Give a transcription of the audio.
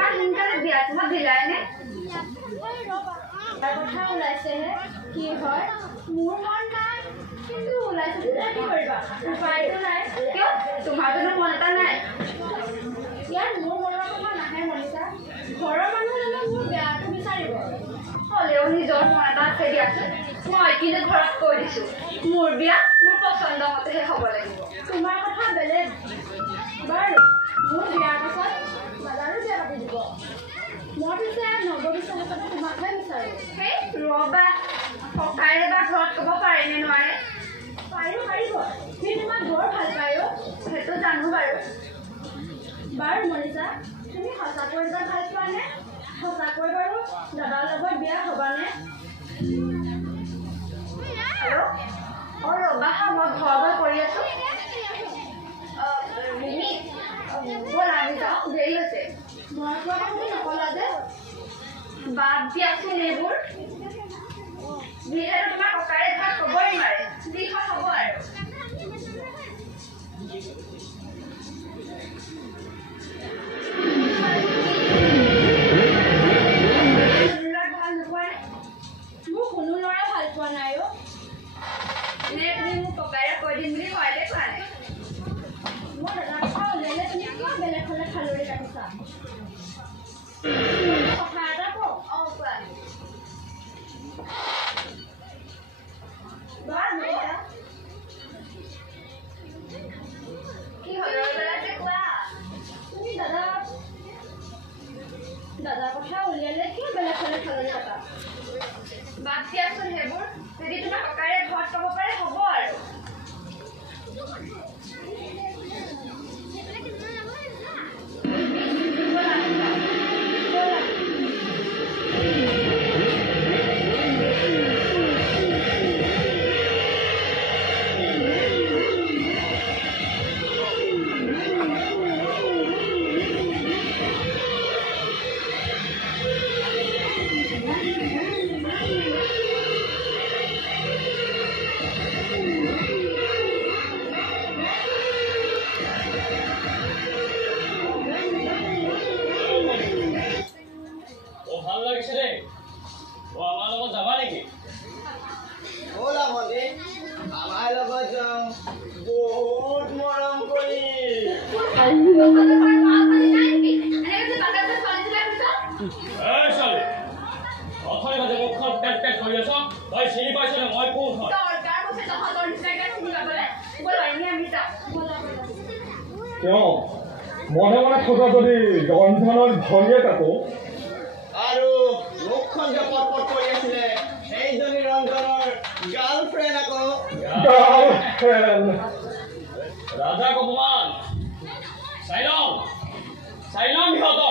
ইমান সোনকালে বিয়া তোমাক দিলাই নে কথা ওলাইছেহে কি হয় মোৰ মন নাই কিন্তু ওলাইছে তেতিয়া কি কৰিবা উপায়টো নাই কিয় তোমাৰ কোনো মন এটা নাই ইয়াত মোৰ মনৰ কথা নাহে মনিষা ঘৰৰ মানুহে মোৰ বেয়াটো বিচাৰিব হ'লেও নিজৰ মন এটা আছে দিয়াচোন মই কিন্তু ঘৰত কৈ দিছোঁ মোৰ বিয়া মোৰ পচন্দ মতেহে হ'ব লাগিব তোমাৰ কথা বেলেগ বাৰু মোৰ বিয়াৰ পাছত দাদাৰো বিয়া পাতি দিব মই পিছে নৱবিশ্বাসতে তোমাকহে বিচাৰোঁ সেই ৰবা ককাইৰে বা ঘৰত ক'ব পাৰেনে নোৱাৰে পাৰিব সি তোমাক বৰ ভাল পায় সেইটো জানো বাৰু বাৰু মনিষা তুমি সঁচাকৈ দাদা ভাল পোৱানে সঁচাকৈ বাৰু দাদাৰ লগত বিয়া হ'বানে হেল্ল' অঁ ৰবা মই ঘৰ গৈ কৰি আছোঁ ৰিমি ব'ল আমি যাওঁ দেৰি হৈছে মই কোৱা কথা নকলা যে বাদ দিয়াচোন এইবোৰ যিহেতু তোমাৰ ককাৰে ঘৰত ক'বই নোৱাৰে যি হয় হ'ব আৰু ভাল নোপোৱা মোক কোনো ল'ৰাই ভাল পোৱা নাই নে তুমি মোক ককাৰে কৈ দিম বুলি ভয়তে কোৱা নাই মই দাদাৰ কথা উলিয়ালে তুমি কিয় বেলেগ হ'লে খালৰি কাটিছা কথা এটা কওঁ অঁ কোৱা কি হ'ল ৰবিবাৰে কোৱা তুমি দাদাৰ কথা উলিয়ালে কিয় বেলেগ হ'লে খালৰি কাটা বাদ দিয়াচোন সেইবোৰ যদি তোমাৰ ককাৰে ঘৰত ক'ব পাৰে হ'ব আৰু মনে মনে থকা যদি ৰন্ধনৰ ভনীয়েক আকৌ আৰু মুখখন যে পটপট কৰি আছিলে সেইজনী ৰন্ধনৰ গাৰ্লফ্ৰেণ্ড আকৌ ৰাজাক অপমান চাই লওঁ সিহঁতক